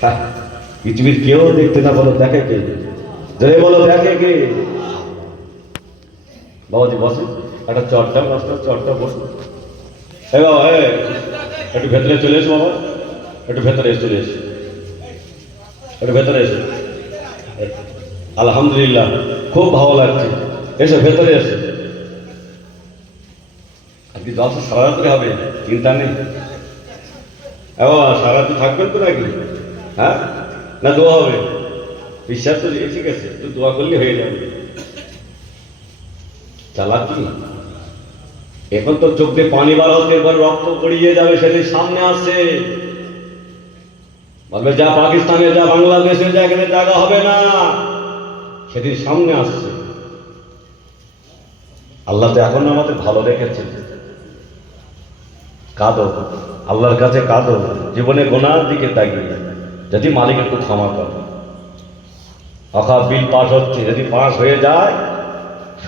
হ্যাঁ, পৃথিবীর কেউ দেখতে না, বলো দেখে কে? জোরে বলো দেখে কে? বাবাজি বসে, একটা চটটা বসো, চটটা বসো। এ বাবা, একটু ভেতরে চলে এসো বাবা, একটু ভেতরে এসে চলে এসো, একটু ভেতরে এসো। আলহামদুলিল্লাহ, খুব ভালো লাগছে। এসো ভেতরে এসো। আজকে জলসা সারা রাত্রে হবে, চিন্তা নেই। বাবা সারা রাত্রে থাকবেন তো নাকি? হ্যাঁ, না দোয়া হবে? বিশ্বাস তো ঠিক আছে, তো দোয়া করলে হয়ে যাবে। চালাকি এখন তো চোখ দিয়ে পানি বার হচ্ছে, এবার রক্ত গড়িয়ে যাবে, সেদিন সামনে আসছে। বলবে যা পাকিস্তানে, যা বাংলাদেশে, যা, এখানে জায়গা হবে না, সেদিন সামনে আসছে। আল্লাহ তো এখন আমাদের ভালো রেখেছে। কাঁদো, আল্লাহর কাছে কাঁদো, জীবনে গোনার দিকে তাকিয়ে, যদি মালিক একটু ক্ষমা করে। অকাপ বিল পাস হচ্ছে, যদি পাস হয়ে যায়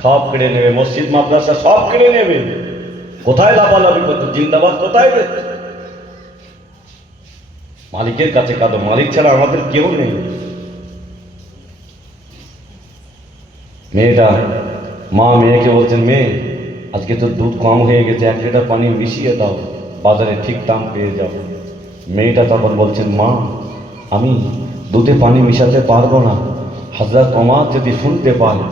সব কেড়ে নেবে, মসজিদ মাদ্রাসা সব কেড়ে নেবে। কোথায় লাফালাফি করতো, জিন্দাবাদ কোথায় দেখছে? মালিকের কাছে কাঁদো, মালিক ছাড়া আমাদের কেউ নেই। মেয়েটা, মা মেয়েকে বলছেন, মেয়ে আজকে তো দুধ কম হয়ে গেছে, 1 লিটার পানি মিশিয়ে দাও, বাজারে ঠিক দাম পেয়ে যাও। মেয়েটা তখন বলছেন, মা আমি দুধে পানি মিশাতে পারবো না, হযরত ওমর যদি শুনতে পায়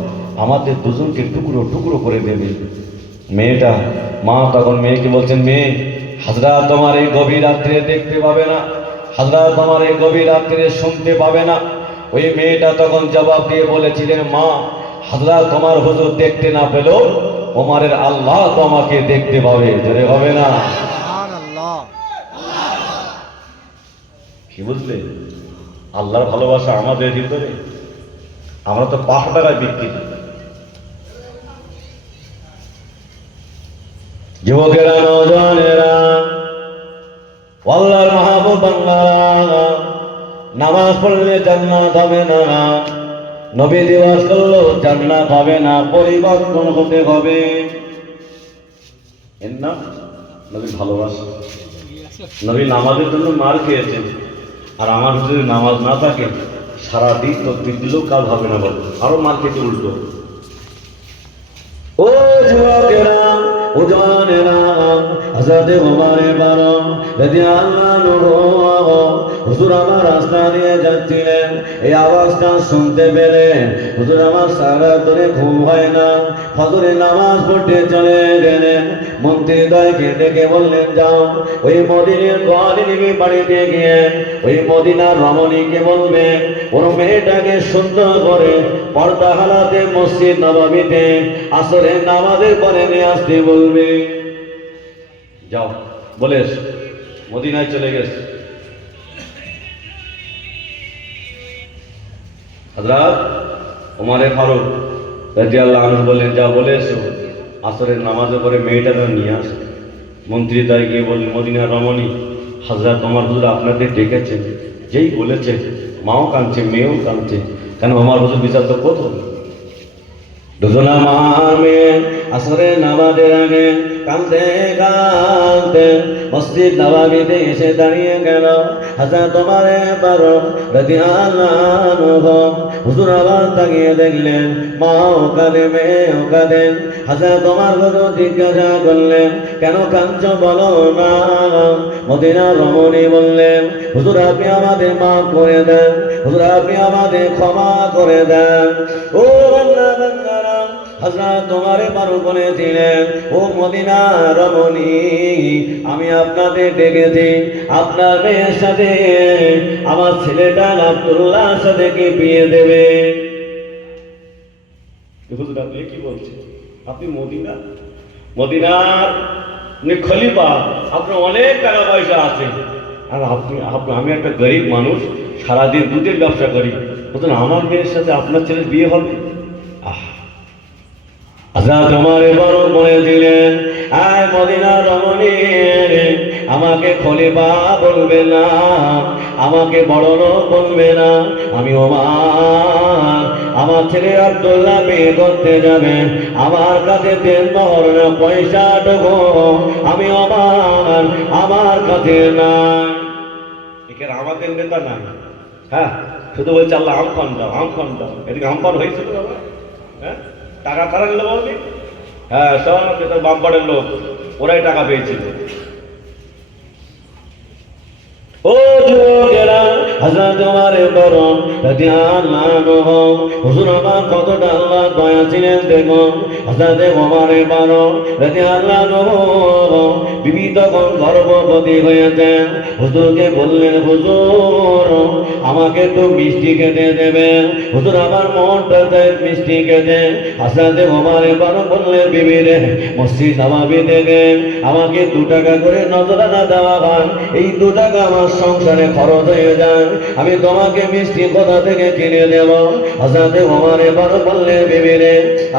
আমাদের দুজনকে টুকরো টুকরো করে দেবে। মেয়েটা, মা তখন মেয়েকে বলছেন, মেয়ে হযরত তোমার এই গভীর রাত্রে দেখতে পাবে না, হযরত তোমার এই গভীর রাত্রে শুনতে পাবে না। ওই মেয়েটা তখন জবাব দিয়ে বলেছিলেন, মা হযরত তোমার হুজুর দেখতে না পেলেও ওমরের আল্লাহ তোমাকে দেখতে পাবে। জোরে হবে না? কি বুঝলে? আল্লাহর ভালোবাসা আমাদের ভিতরে, আমরা তো পাহাড়ায় বিক্রি। যুবকেরা, নওজওয়ানেরা, আল্লাহর মাহবুব বান্দারা, নামাজ পড়লে জান্নাত হবে না, নবী দিবস করলেও জান্নাত হবে না, পরিবর্তন হতে হবে। এর নাম নবী ভালোবাসা। নবী নামাজের জন্য মার খেয়েছেন, আর আমার যদি নামাজ না থাকে সারাদিন তো দিলেও কাজ হবে না, বলো আরো মার খেতে উল্টো। ও যুবকেরা, ও জওয়ানেরা, হযরত ওমরের বারো রাদিয়াল্লাহু আনহু হুজুর আমার রাস্তা দিয়ে যাচ্ছিলেন, এই আওয়াজটা শুনতে পেলেন। হুজুর আমার সারা ধরে ঘুম হয় না, ফজরের নামাজ পড়তে চলে গেলেন। মন্ত্রীদ্বয়কে ডেকে বললেন, যাও ওই মদিনার গোয়ালিনী বাড়িতে গিয়ে ওই মদিনার রমণীকে বলবেন ওর মেয়েটাকে সুন্দর করে পর্দা হালাতে মসজিদ নববীতে আসরের নামাজের পরে নিয়ে আসতে বলবে। যাও বলে মদিনায় চলে গেছে। হযরত ওমরে ফারুক রাদিয়াল্লাহু আনহু বললেন, যাও বলে এসো আসরের নামাজের পরে মেয়েটা নিয়ে আসে। মন্ত্রী তাই গিয়ে বললেন, মদিনার রমণী হযরত ওমর হুজুর আপনাদের ডেকেছেন। যেই বলেছে মাও কাঁদছে, মেয়েও কাঁদছে, কেন ওমর হুজুর বিচার তো প্রথম। দুজনা মা মেয়ে আসরের নামাজের আগে কাঁদতে কাঁদতে মসজিদ নববীতে এসে দাঁড়িয়ে গেল। হযরত ওমর ফারুক রাদিয়াল্লাহু আনহু হুজুর আবার তাকিয়ে দেখলেন মাও কাঁদে, মেয়েও কাঁদেন। হযরত ওমর হুজুর জিজ্ঞাসা করলেন, কেন কাঁদছো বলো না? মদিনার রমণী বললেন, হুজুর আপনি আমাদের মাফ করে দেন, হুজুর আপনি আমাদের ক্ষমা করে দেন। ও বান্দারা, হযরত ওমর ফারুক বলেছিলেন, ও মদিনার রমণী, আমি আপনাদের ডেকেছি আপনার মেয়ের সাথে আমার ছেলেটা আব্দুল্লাহর সাথে কি বিয়ে দেবে? হুজুর আপনি কি বলছেন? আপনি মদিনার খলিফা, আপনার অনেক টাকা পয়সা আছে, আর আমি একটা গরিব মানুষ, সারাদিন দুধের ব্যবসা করি, বলছেন আমার মেয়ের সাথে আপনার ছেলের বিয়ে হবে? হযরত ওমর ফারুক বলে দিলেন, আয় মদিনার রমণী, আমাকে খলিফা বলবে না, আমাকে বড় লোক বলবে না, আমি ওমর, আমার ছেলে আব্দুল্লাহ বিয়ে করতে যাবে, আমার কাছে দেন মোহর পয়সাটুকু আমি ওমর আমার কাছে নাই। এর আমাদের নেতা নাই, হ্যাঁ, শুধু বলছে আল্লাহ আমফান দাও, আমফান দাও। এদিকে আমফান হয়েছিল বাবা, হ্যাঁ, টাকা কারা নিল বলবি? হ্যাঁ, সব নেতার বামপাড়ের লোক, ওরাই টাকা পেয়েছিল। ও যুবকেরা, হযরত ওমর বড় রাদিয়াল্লাহু আনহু, হুজুর আমার কতটা আল্লাহ দয়া ছিলেন দেখো। হযরত ওমর বড় রাদিয়াল্লাহু আনহু বিবি তখন গর্ভবতী হয়েছেন। হুজুরকে বললেন, হুজুর আমাকে একটু মিষ্টি খেতে দেবেন। হুজুর আমার মনটা চাই মিষ্টি খেতে। হযরত ওমর বড় বললেন, বিবি রে, মসজিদ নববী থেকে আমাকে 2 টাকা করে নজরানা দেওয়া হয়, এই 2 টাকা আমার সংসারে খরচ হয়ে যায়, আমি তোমাকে মিষ্টি কোথা থেকে কিনে দেব? হযরত ওমর বড় বললেন, বিবি রে,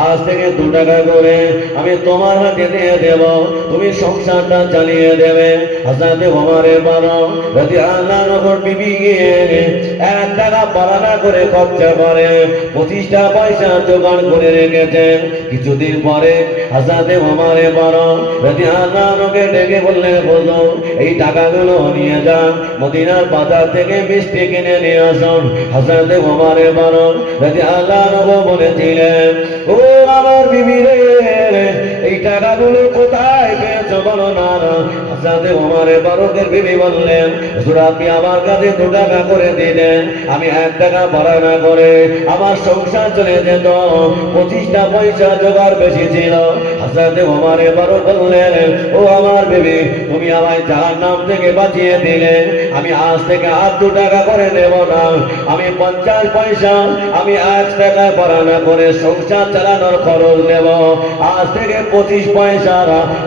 আজ থেকে 2 টাকা করে আমি তোমার হাতে দিয়ে দেব, তুমি সংসারটা চালিয়ে দেবে। হযরত ওমর বড় রাদিয়াল্লাহু আনহু বিবি 1 টাকা বাড়ানা করে খরচা করে 25টা পয়সা জোগাড় করে রেখেছেন। কিছুদিন পরে হযরত ওমর বড় রাদিয়াল্লাহু আনহুকে ডেকে বললেন, হুজুর এই টাকাগুলো নিয়ে যান, মদিনার বাজার থেকে মিষ্টি কিনে নিয়ে আসুন। হযরত ওমর বড় রাদিয়াল্লাহু আনহু বলেছিলেন, ও আমার বিবি রে, এই টাকাগুলো কোথায় পেয়েছো বলো না? হযরত ওমর বড়কের বিবি বললেন, হুজুর আপনি আমার কাছে 2 টাকা করে দিলেন, আমি 1 টাকা বাড়ানা করে আমার সংসার চলে যেত, 25টা পয়সা জোগাড় বেশি ছিল। হযরত ওমর বড় বললেন, ও আমার বিবি, তুমি আমায় জাহান্নাম থেকে বাঁচিয়ে দিলে, আমি আজ থেকে আর 2 টাকা করে নেব না, আমি 50 পয়সা আমি 1 টাকা বাড়ানা করে সংসার চালানোর খরচ নেব, আজ থেকে 25 পয়সা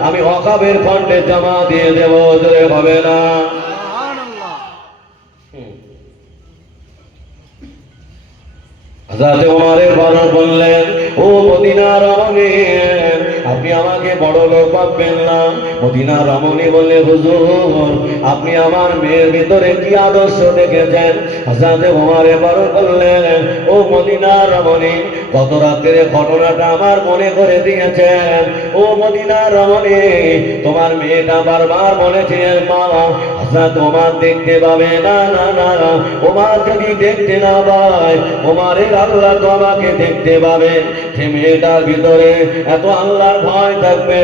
আমি ওয়াকফের ফান্ডে জমা দিয়ে দেব। জোরে হবে না? হযরত ওমর বড় বললেন, ও মদিনার রমণী, আপনি আমাকে বড় লোক ভাববেন না। মদিনার রমণী বললে, হুজুর আপনি আমার মেয়ের ভিতরে কি আদর্শ দেখেছেন? হযরত ওমর বড় বললেন, ও মদিনার রমণী, গত রাতের ঘটনাটা আমার মনে করে দিয়েছেন। ও মদিনার রমণী, তোমার মেয়েটা বারবার বলেছিলেন, মা হযরত ওমর দেখতে পাবে না। না না না, ওমর যদি দেখতে না পায়, ওমরের আল্লাহ তো আমাকে দেখতে পাবে। সে মেয়েটার ভিতরে এত আল্লাহর ভয় থাকবে,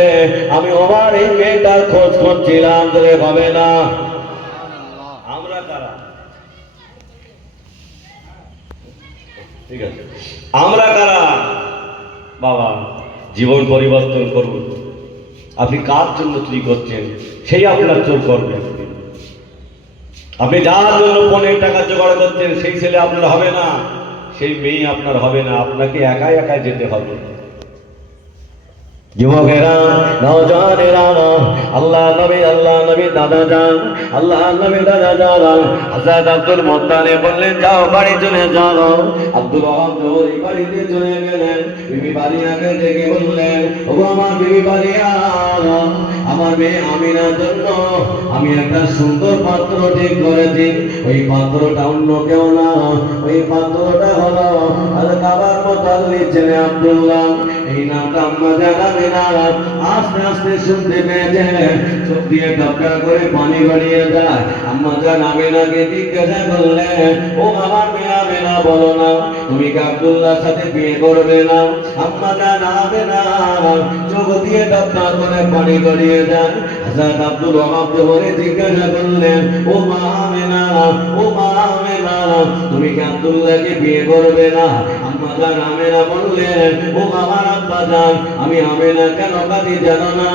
আমি ওমর এই মেয়েটার খোঁজ করছিলাম। ধরে হবে না? আমরা কারা? ঠিক আছে, আমরা কারা? বাবা, জীবন পরিবর্তন করুন। আপনি কার জন্য চুরি করছেন, সেই আপনার চোর করবে। আপনি যার জন্য 15 টাকা জোগাড় করছেন, সেই ছেলে আপনার হবে না, সেই মেয়ে আপনার হবে না, আপনাকে একাই একাই যেতে হবে। যুবকেরা, নওজওয়ানেরা, আল্লাহ নবী দাদা যান, আল্লাহ নবী দাদা যান। হযরত আব্দুল মুত্তালিব বললেন, যাও বাড়ি চলে যাও। আব্দুল ওয়াহাব জোহরি বাড়িতে চলে গেলেন। বিবি বারিয়াকে ডেকে বললেন, ও আমার বিবি বারিয়া, আমার মেয়ে আমিনার জন্য আমি একটা সুন্দর পাত্র ঠিক করেছি। ওই পাত্রটা অন্য কেউ না, ওই পাত্রটা হলো আল কাবার মুতাল্লিব ছেলে আব্দুল্লাহ। এই নামটা আম্মা জানাবে না। আস্তে আস্তে শুনতে পেয়েছে, চোখ দিয়ে টপকা করে পানি গড়িয়ে যায়। আম্মা জানাবে না কে জিজ্ঞাসা করলেন, ও আমার মেয়ে আমেনা, বলো না তুমি কি আব্দুল্লাহর সাথে বিয়ে করবে না? আম্মা জানাবে না, চোখ দিয়ে টপকা করে পানি গড়িয়ে যায়। হযরত আব্দুল ওয়াহাব জোহরি জিজ্ঞাসা করলেন, ও মা আমেনা, ও মা আমেনা, তুমি কি আব্দুল্লাহকে বিয়ে করবে না? আম্মা জান আমেনা বললেন, ও আমার আব্বা জান, আমি আমেনা কেন কাঁদি জানো না?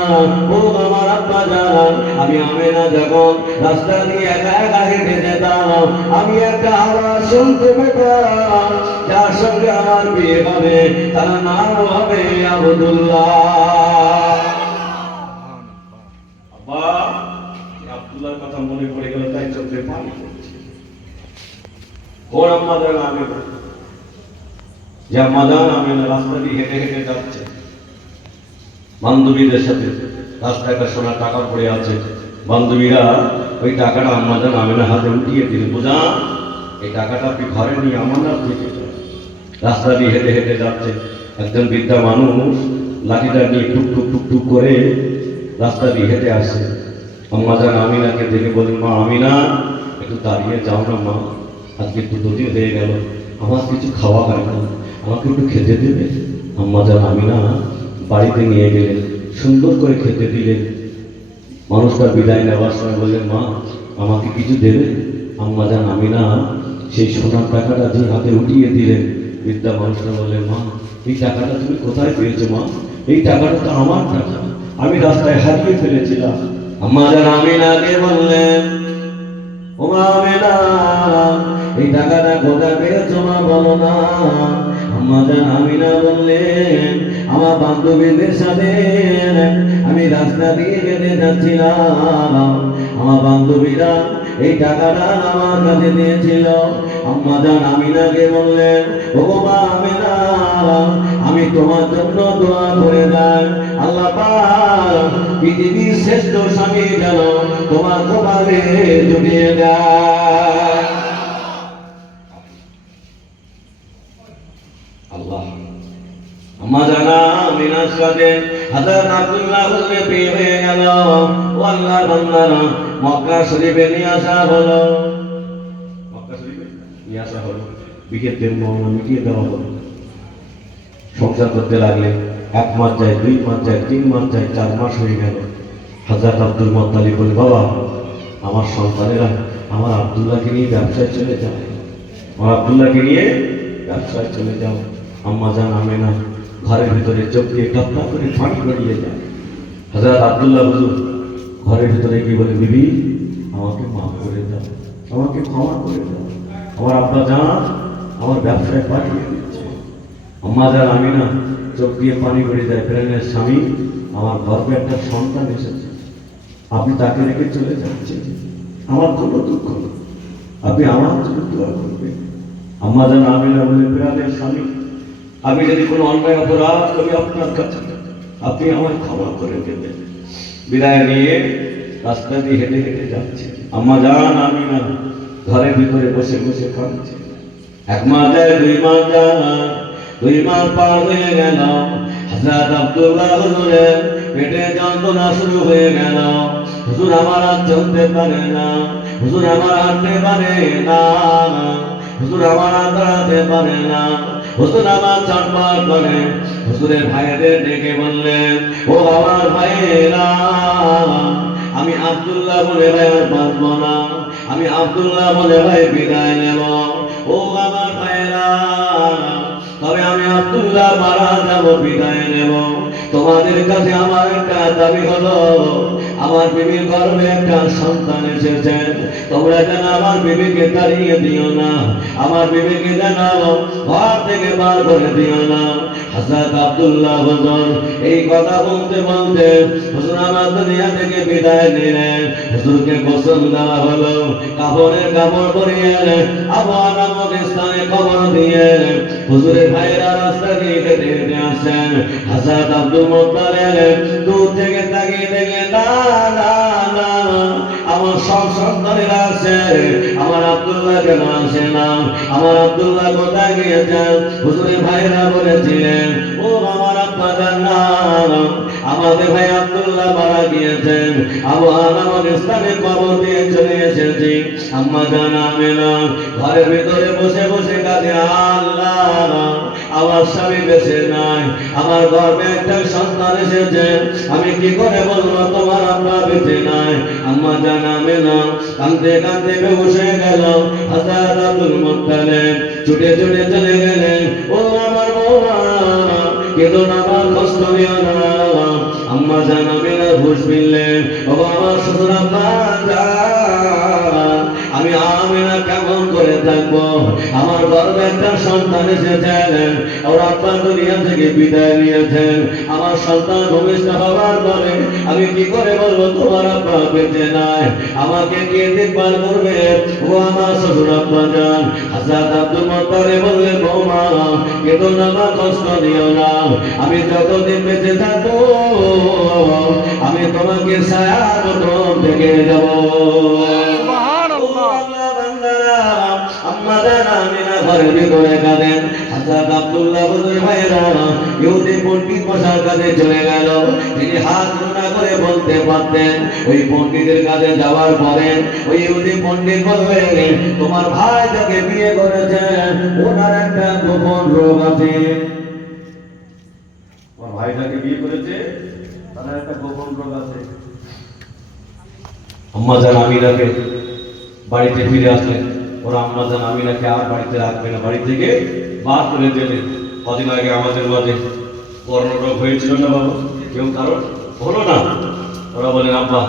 ও আমার আব্বা জান, আমি আমেনা যখন রাস্তা দিয়ে একা একা হেঁটে যেতাম, আমি একটা আওয়াজ শুনতে পেতাম, যার সঙ্গে আমার বিয়ে হবে তার নাম হবে আব্দুল্লাহ। আব্বা, আব্দুল্লাহর কথা মনে পড়ে গেল, তাই চোখে পানি পড়ছে। ওর আম্মা জান আমেনা, যে আম্মা জান আমেনা রাস্তা দিয়ে হেঁটে হেঁটে যাচ্ছে বান্ধবীদের সাথে, রাস্তায় একটা সোনার টাকা পড়ে আছে। বান্ধবীরা ওই টাকাটা আম্মা জান আমেনার হাতে উঠিয়ে দিল, বোঝা এই টাকাটা আপনি ঘরে নিয়ে আমানত থেকে রাস্তা দিয়ে হেঁটে হেঁটে যাচ্ছে। একজন বৃদ্ধা মানুষ লাঠিটা নিয়ে টুক টুক টুক টুক করে রাস্তা দিয়ে হেঁটে আসে। আম্মা জান আমিনাকে দেখে বলেন, মা আমিনা, একটু দাঁড়িয়ে যাও না মা, আজকে একটু দুদিন হয়ে গেল আমার কিছু খাওয়া হয় না, আমাকে একটু খেতে দেবে। আম্মা জান আমিনা বাড়িতে নিয়ে গেলেন, সুন্দর করে খেতে দিলেন। মানুষটা বিদায় নেওয়ার সময় বললেন মা আমাকে কিছু দেবে। আম্মা জান আমিনা সেই সোনার টাকাটা দিয়ে হাতে উঠিয়ে দিলেন। বৃদ্ধা মানুষটা বললেন মা এই টাকাটা তুমি কোথায় পেয়েছো মা? এই টাকাটা তো আমার টাকা, আমি রাস্তায় হারিয়ে ফেলেছিলাম। আম্মা জান আমিনাকে বললেন ও মা আমিনা এই টাকাটা কোথায় পেয়েছো মা বলো না। আম্মা জান আমিনা বললেন আমার বান্ধবীদের সাথে আমি রাস্তা দিয়ে হেঁটে যাচ্ছিলাম, আমার বান্ধবীরা এই টাকাটা আমার কাছে দিয়েছিল। আম্মা জান আমিনাকে বললেন ও মা আমিনা আমি তোমার জন্য দোয়া করে যাই, আল্লাহ পাক পৃথিবীর শ্রেষ্ঠ স্বামী যেন তোমার কপালে জুড়িয়ে দেয়। আল্লাহ আম্মা জানা আমিনার সাথে হযরত আব্দুল্লাহ বলতে বিয়ে হয়ে গেল। ও আল্লাহর বান্দারা মক্কা শরীফে নিয়ে আসা হলো, মক্কা শরীফে নিয়ে আসা হলো, বিয়েতে মৌনা মিটিয়ে দেওয়া হলো। সংসার করতে লাগলেন। 1 মাস যায়, 2 মাস যায়, 3 মাস যায়, 4 মাস হয়ে গেল। হযরত আব্দুল মুত্তালিব বলে বাবা আমার সন্তানেরা আমার আব্দুল্লাহকে নিয়ে ব্যবসায় চলে যাও, আমার আব্দুল্লাহকে নিয়ে ব্যবসায় চলে যাও। আম্মা জান আমিনা ঘরের ভিতরে চোখ দিয়ে টপটা করে পানি গড়িয়ে যায়। হযরত আব্দুল্লাহ হুজুর ঘরের ভিতরে কি বলে বিবি আমাকে মাফ করে দাও, আমাকে ক্ষমা করে দাও, আমার আব্বা জান আমার ব্যবসায় পাঠিয়ে দিচ্ছে। আম্মা জান আমিনা চোখ দিয়ে পানি গড়িয়ে যায়। প্রেমের স্বামী আমার গর্ভে একটা সন্তান এসেছে, আপনি তাকে রেখে চলে যাচ্ছেন, আমার কোনো দুঃখ নেই, আপনি আমার জন্য দোয়া করবেন। আম্মা জান আমিনা বলে প্রেমের স্বামী আমি যদি কোনো অন্যায় অপরাধ করি আপনার কাছে আপনি আমার ক্ষমা করে দেবেন। বিদায় নিয়ে রাস্তা দিয়ে হেঁটে হেঁটে যাচ্ছে। আম্মা জান আমিনা ঘরের ভিতরে বসে বসে কাঁদছে। 1 মাস যায়, 2 মাস যায়, 2 মাস পার হয়ে গেল। হযরত আব্দুল্লাহ হুজুরের পেটে যন্ত্রণা শুরু হয়ে গেল। হুজুর আমার আর চলতে পারে না, হুজুর আমার হাঁটতে পারে না, হুজুর আমার আর দাঁড়াতে পারে না, হুজুর আমার চটপট করে। হুজুরের ভাইদের ডেকে বললেন ও আমার ভাইয়েরা আমি আব্দুল্লাহ বলে ভাই আর বাঁচব না, আমি আব্দুল্লাহ বলে ভাই বিদায় নেব। ও আমার ভাইয়েরা তবে আমি আব্দুল্লাহ মারা যাব, বিদায় নেব। তোমাদের কাছে আমার একটা দাবি হলো আমার বিবির গর্ভে একটা সন্তান এসেছে, তোমরা যেন আমার বিবিকে তাড়িয়ে দিও না, আমার বিবিকে যেন ঘর থেকে বার করে দিও না। হযরত আব্দুল্লাহ হুজুর এই কথা বলতে বলতে হুজুর আমার দুনিয়া থেকে বিদায় নিলেন। হুজুরকে গোসল দেওয়া হলো, কাপড়ের কাপড় পরিয়ে আবওয়া নামক স্থানে কবর দিয়ে হুজুরের ভাইয়েরা রাস্তা দিয়ে হেঁটে হেঁটে আসেন। হযরত আব্দুল মুত্তালিব দূর থেকে তাকিয়ে দেখলেন না না না আমার সব সন্তানেরা আছে, আমার আব্দুল্লাহ কেন আসে না, আমার আব্দুল্লাহ কোথায় গিয়েছেন? হুজুরের ভাইয়েরা বলেছিলেন ও আমার আব্বা জান আমাদের ভাই আব্দুল্লাহ মারা গিয়েছেন, আবওয়া নামক স্থানে কবর দিয়ে চলে এসেছি। আম্মা জান আমিনা ঘরের ভিতরে বসে বসে কাঁদে আল্লাহ আমার স্বামী বেঁচে নাই, আমার গর্ভে একটা সন্তান এসেছে, আমি কি করে বলবো তোমার আব্বা বেঁচে নাই। আম্মা জান আমিনা কাঁদতে কাঁদতে বেহুশ হয়ে গেল। হযরত আব্দুল মুত্তালিব ছুটে ছুটে চলে গেলেন ও আমার বৌমা কেঁদো না, আমার কষ্ট নিও না। আম্মা জান আমিনা হুঁশ ফিরলেন ও আমার শ্বশুর আব্বা জান আমি আমিনা কেমন করে থাকবো, আমার গর্ভে একটা সন্তান এসেছেন, ওর আব্বা দুনিয়া থেকে বিদায় নিয়েছেন, আমার সন্তান ভূমিষ্ঠ হবার পরে আমি কি করে বলবো তোমার আব্বা বেঁচে নাই, আমাকে কে দেখভাল করবে? ও আমার শ্বশুর আব্বা জান। হযরত আব্দুল মুত্তালিব বললেন বৌমা কেঁদো না, আমার কষ্ট দিও না, আমি যতদিন বেঁচে থাকবো আমি তোমাকে ছায়ার মতো দেখে যাব। আম্মা জান আমিনা ঘরের ভিতরে কাঁদেন। হযরত আব্দুল্লাহ বুজুর্গ ভাইরা ইহুদি পণ্ডিত মশার কাছে চলে গেল। তিনি হাত গুনা করে বলতে পারতেন। ওই পণ্ডিতের কাছে যাওয়ার পরে ওই ইহুদি পণ্ডিত বললেন, তোমার ভাই যাকে বিয়ে করেছে ওনার একটা গোপন রোগ আছে। তোমার ভাই যাকে বিয়ে করেছে তার একটা গোপন রোগ আছে। আম্মা জান আমিনাকে বাড়িতে ফিরে আসলেন। ওরা আম্মা জান আমিনাকে আর বাড়িতে রাখবে না, বাড়ি থেকে বার করে দিলেন। কদিন আগে আমাদের মাঝে করোনা রোগ হয়েছিল না বাবু, কেউ কারণ হলো না। ওরা বলেন, আব্বা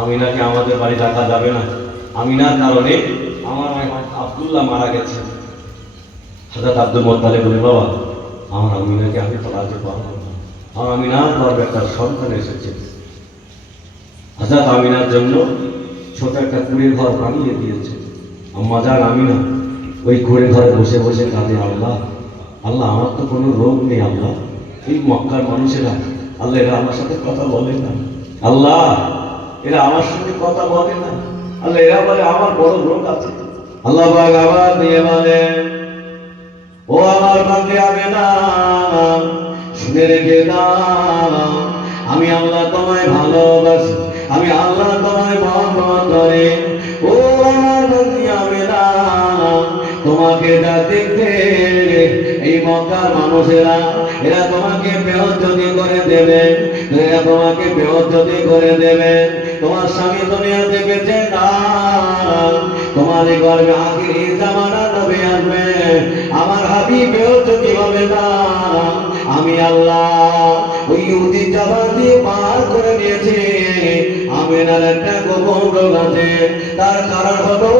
আমিনাকে আমাদের বাড়ি রাখা যাবে না, আমিনার কারণে আমার আব্দুল্লাহ মারা গেছে। হযরত আব্দুল মুত্তালিব বলে, বাবা আমার আমিনাকে আমি তো রাখতে পারবো না, আমার আমিনার গর্ভে একটা সন্তান এসেছে। হযরত আমিনার জন্য ছোট একটা কুড়ে ঘর বানিয়ে দিয়েছে। আম্মা জান আমিনা ওই কুড়ে ঘরে বসে বসে কাঁদে, আল্লাহ আল্লাহ আমার তো কোনো রোগ নেই, আল্লাহ এই মক্কার মানুষেরা আল্লাহ এরা আমার সাথে কথা বলে না, আল্লাহ এরা আমার সঙ্গে কথা বলে না, আল্লাহ এরা বলে আমার বড় রোগ আছে। আল্লাহ পাক আবার দিয়ে বলেন, ও আমার বান্দে আমিনা শুনে রেখে দাও, আমি আল্লাহ তোমায় ভালোবাসি, আমি আল্লাহ তোমায় মহব্বত করি। ও আমার বান্দে আমিনা তোমাকে যা দেখতে এই মক্কার মানুষেরা এরা তোমাকে বেইজ্জতি করে দেবে, এরা তোমাকে বেইজ্জতি করে দেবে। তোমার স্বামী দুনিয়াতে বেঁচে না, তোমার গর্ভে আখিরি জামানা নবী আসবে, আমার হাবিব বেইজ্জতি হবে না। আমি আল্লাহ ওই ইহুদি জবান দিয়ে পার করে নিয়েছি। আমিনার একটা গোপন রোগ আছে, তার কারণ হলো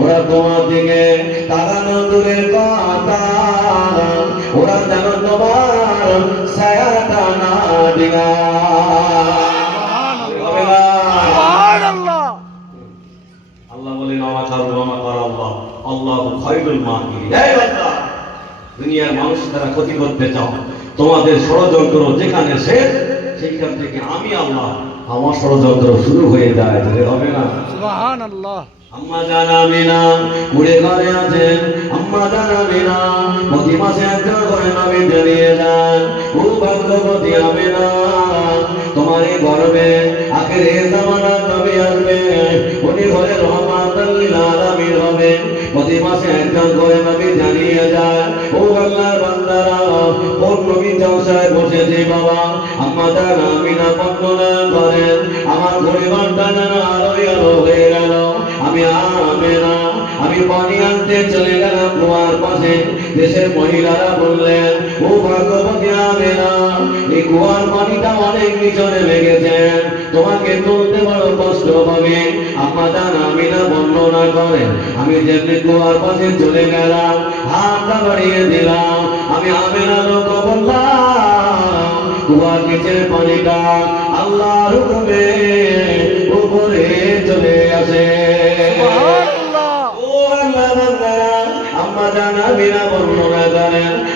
ওরা তোমার দিকে তাকানো দূরের কথা, ওরা যেন তোমার ছায়াটা না আল্লাহ বলেন, দুনিয়ার মানুষ তারা ক্ষতি করতে চাও, তোমাদের ষড়যন্ত্র যেখানে শেষ সেইখান থেকে আমি আল্লাহ আমার ষড়যন্ত্র শুরু হয়ে যায়, হবে না? সুবহানাল্লাহ। আম্মা জান আমিনা কুড়ে ঘরে আছেন। আম্মা জান আমিনা প্রতি মাসে একটা করে নবী জানিয়ে যান, ও ভাগ্যবতী আমিনা তোমার এই গর্ভে আখিরে জামানা নবী আসবে, উনি ঘরে রহমাতুল লিল আলামিন হবে। প্রতি মাসে একজন করে নবী জানিয়ে যায়, ও আল্লাহর বান্দারা কোন নবী জলসায় বসেছে বাবা। আম্মা জান আমিনা বর্ণনা করেন, আমার পরিবারটা যেন আলোয় আলো হয়ে গেল। আমি পানি আনতে চলে গেলাম কুয়ার পাশে। দেশের মহিলারা বললেন, ও ভাগ্যবতী আমিনা এই কুয়ার পানিটা অনেক নিচে নেমে গেছে, তোমাকে তুলতে বড় কষ্ট হবে। আম্মা জান আমিনা বর্ণনা করেন, আমি যেমনি কুয়ার পাশে চলে গেলাম, হাতটা বাড়িয়ে দিলাম, আমি আমিনা লক্ষ্য করলাম কুয়ার নিচের পানিটা আল্লাহর হুকুমে উপরে চলে আসে।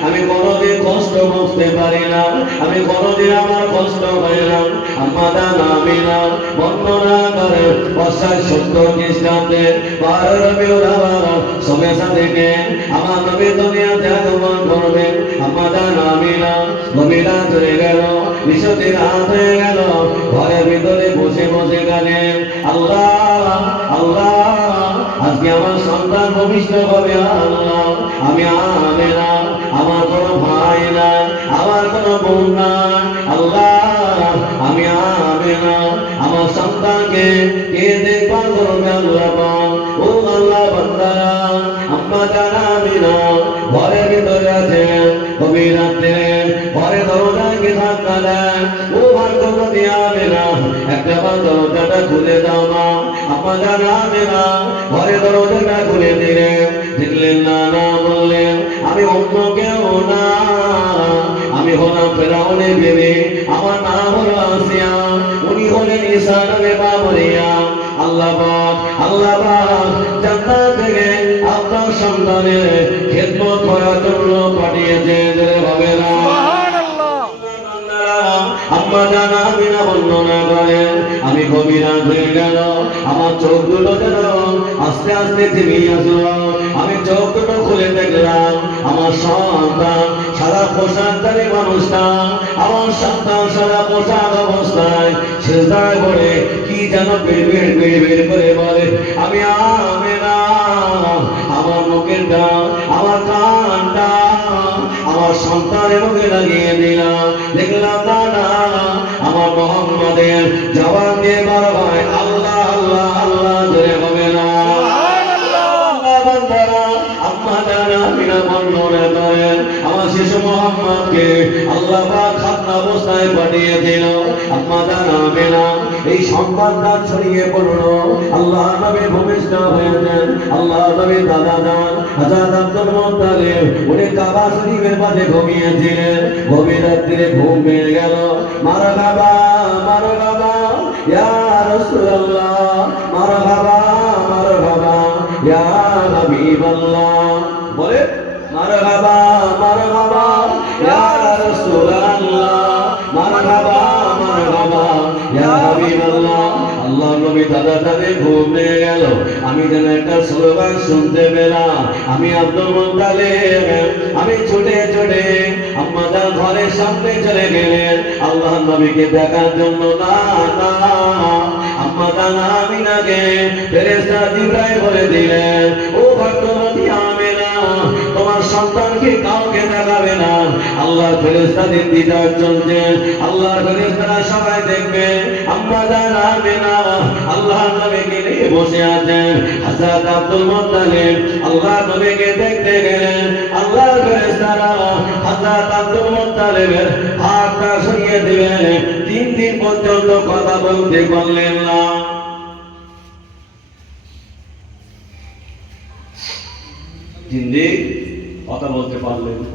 আমি কোনদিন কষ্ট বুঝতে পারি না, আমি কোনদিন আমার কষ্ট হয় না। আম্মা জান আমিনা বর্ণনা করে 70 খ্রিস্টাব্দে 12 রবিউল আউয়াল সমস্যা থেকে আমার নবী দুনিয়াতে আগমন করবে। আম্মা জান আমিনা গভীরা চলে গেল, বিশুদ্ধি রাত হয়ে গেল, ঘরের ভিতরে বসে বসে গেলেন, আল্লাহ আল্লাহ আজকে আমার সন্তান ভবিষ্য হবে আল্লাহ। আমি আমিনা আমার কোনো ভাই নাই, আমার কোনো বোন নাই, আল্লাহ আমি আমিনা আমার সন্তানকে কে দেখভাল করবে আল্লাহ। ও আল্লাহ বান্দারা আম্মা জান আমিনা ঘরের ভিতরে আছেন, গভীর রাত্রে ঘরে দরজায় কে ধাক্কা দেন, ও ভাগ্যবতী আমিনা একটা বার দরজাটা খুলে দাও মা। আম্মা জান আমিনা ঘরে দরজাটা খুলে দিলেন, দেখলেন না না, বললেন আমি অন্য কেউ না, আমি হলাম ফেরাউনের বিবি, আমার নাম হলো আসিয়া, উনি হলেন ঈসা নবী মা মারিয়াম। আল্লাহ পাক জান্নাত থেকে আপনার সন্তানের খেদমত করার জন্য পাঠিয়েছে, হবে না? আম্মা জান আমিনা বর্ণনা করেন, আমি গভীর রাত হয়ে গেল, আমার চোখগুলো যেন আস্তে আস্তে থেমে আসলো, আমি চোখ দুটো খুলে দেখলাম আমার সন্তান সারা পোশাকধারী মানুষটা, আমার সন্তান সারা পোশাক অবস্থায় সিজদায় পড়ে কি যেন বিড়বিড় বিড়বিড় করে বলে, আমি আমেনা। আমার মুখের ডাক, আমার কানটা আমার সন্তানের মুখে লাগিয়ে দিলাম, দেখলাম না না আমার মোহাম্মদের জবান দিয়ে বড় ভাই আল্লাহ আল্লাহ আল্লাহ ধরে হবে না। আমার শিশু মোহাম্মদকে আল্লাহ পাক খাতনা অবস্থায় পাঠিয়ে দিল। আম্মা জানা আমেনা এই সংবাদটা ছড়িয়ে পড়লো, আল্লাহ নবী ভূমিষ্ঠ হয়েছেন। আল্লাহ নবী দাদা যান হযরত আব্দুল মুত্তালিব উনি কাবা শরীফের পাশে ঘুমিয়েছিলেন। গভীর রাত্রিরে ঘুম ভেঙে গেল। মারহাবা মারহাবা ইয়া রাসূলুল্লাহ, মারহাবা মারহাবা ইয়া হাবিবাল্লাহ, বলে মারহাবা মারহাবা ইয়া রাসূলুল্লাহ, মারহাবা মারহাবা ইয়া হাবিবাল্লাহ। আল্লাহ নবী তাড়াতাড়ি ঘুম ভেঙে গেল। আমি যেন একটা স্লোগান শুনতে পেলাম, আমি আব্দুল মুত্তালিব, আমি ছুটে ছুটে আম্মা জান ঘরের সামনে চলে গেলেন আল্লাহ নবীকে দেখার জন্য। না না আম্মা জান আমিনাকে ফেরেশতা জিবরাইল বলে দিলেন, ও ভাগ্যবতী আমিনা, তোমার সন্তানকে কাউকে দেখাবে না। আল্লাহর ফেরেশতাদের দিদার চলছে, আল্লাহর ফেরেশতারা সবাই দেখবে। আম্মা জান আমিনা আল্লাহর নবীকে নিয়ে বসে আছেন। হযরত আব্দুল মুত্তালিব আল্লাহর নবীকে দেখতে গেলেন। আল্লাহর ফেরেশতারা হযরত আব্দুল মুত্তালিবের হাতটা সরিয়ে দিলেন। 3 দিন পর্যন্ত কথা বলতে পারলেন না। 3 দিন কথা বলতে পারলেন না।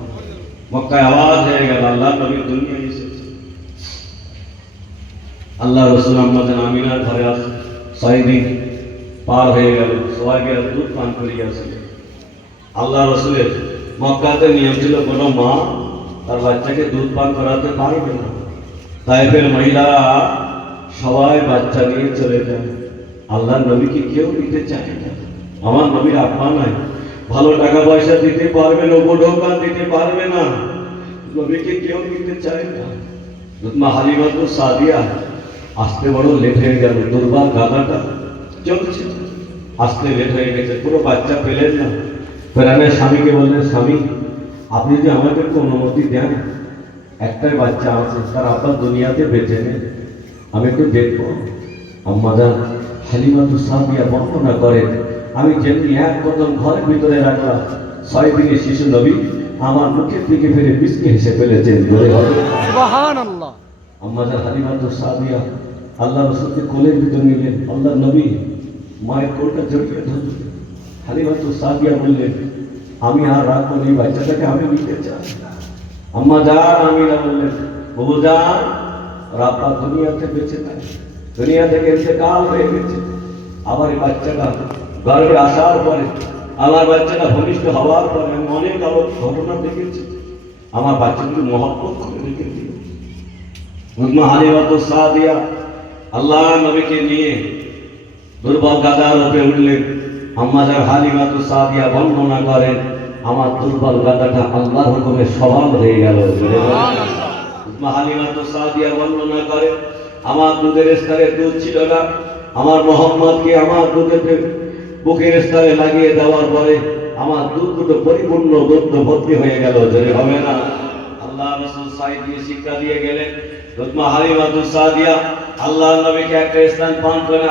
মক্কায় আওয়াজ হয়ে গেল আল্লাহ নবী দুনিয়ায় এসেছে। আল্লাহ রাসূল আম্মা জান আমিনার ঘরে আসে। 6 দিন পার হয়ে গেল, সোয়াগে দুধ পান করিয়াছে। আল্লাহ রাসূলের মক্কাতে নিয়ম ছিল কোনো মা তার বাচ্চাকে দুধ পান করাতে পারবে না। তায়েফের মহিলারা সবাই বাচ্চা নিয়ে চলে যায়। আল্লাহ নবীকে কেউ নিতে চায় না। আমার নবীর আপা নাই, ভালো টাকা পয়সা দিতে পারবে না, উপঢৌকন দিতে পারবে না, নবীকে কেউ নিতে চায় না। মা হালিমাতুস সাদিয়া আসতে বড় লেট হয়ে গেল, দুর্বার গাদাটা চলছে, আসতে লেট হয়ে গেছে, পুরো বাচ্চা পেলেন না। ফেরানে স্বামীকে বললেন, স্বামী আপনি যদি আমাকে একটু অনুমতি দেন, একটাই বাচ্চা আছে, তার আপনার দুনিয়াতে বেঁচে নেই, আমি একটু দেখবো। আম্মা জান হালিমাতুস সাদিয়া বর্ণনা করেন, আমি যেমনি এক কদম ঘরের ভিতরে রাখলাম, 6 দিনের শিশু নবী আমার মুখের দিকে ফিরে বিস্কি হেসে ফেলেছেন। ধরে হবে সুবহানাল্লাহ। আম্মা জান হালিমাতুস সাদিয়া আল্লাহ রাসূলকে কোলের ভিতর নিলেন। আল্লাহ নবী মায়ের কোলটা জড়িয়ে ধরলেন। হালিমাতুস সাদিয়া বললেন, আমি আর রাখবো না, এই বাচ্চাটাকে আমি নিতে চাই। আম্মা জান আমিনা বললেন, বাবু জান রাব্বা দুনিয়াতে বেঁচে নাই, দুনিয়া থেকে ইন্তেকাল হয়ে গেছে। আবার এই বাচ্চাটা গর্ভে আসার পরে, আমার বাচ্চাটা ভূমিষ্ঠ হওয়ার পরে আমি অনেক ঘটনা দেখেছি। আমার বাচ্চাকে মহব্বত করে রেখে দিল। উম্মে হালিমাতুস সাদিয়া আল্লাহ নবীকে নিয়ে দুর্বল গাদার উপরে উঠলেন। আম্মা জান হালিমাতুস সাদিয়া বর্ণনা করেন, আমার দুর্বল গাদাটা আল্লাহর হুকুমে সবল হয়ে গেল। উম্মে হালিমাতুস সাদিয়া বর্ণনা করেন, আমার দুধের স্তরে দুধ ছিল না, আমার মোহাম্মদকে আমার দুধের বুকের স্তরে লাগিয়ে দেওয়ার পরে আমার দুধ দুটো পরিপূর্ণ দুধ ভর্তি হয়ে গেল। ধরে হবে না। আল্লাহ রাসূল সাইদ দিয়ে শিক্ষা দিয়ে গেলেন, উম্মে হালিমাতুস সাদিয়া আল্লাহ নবীকে একটা স্থান পান করে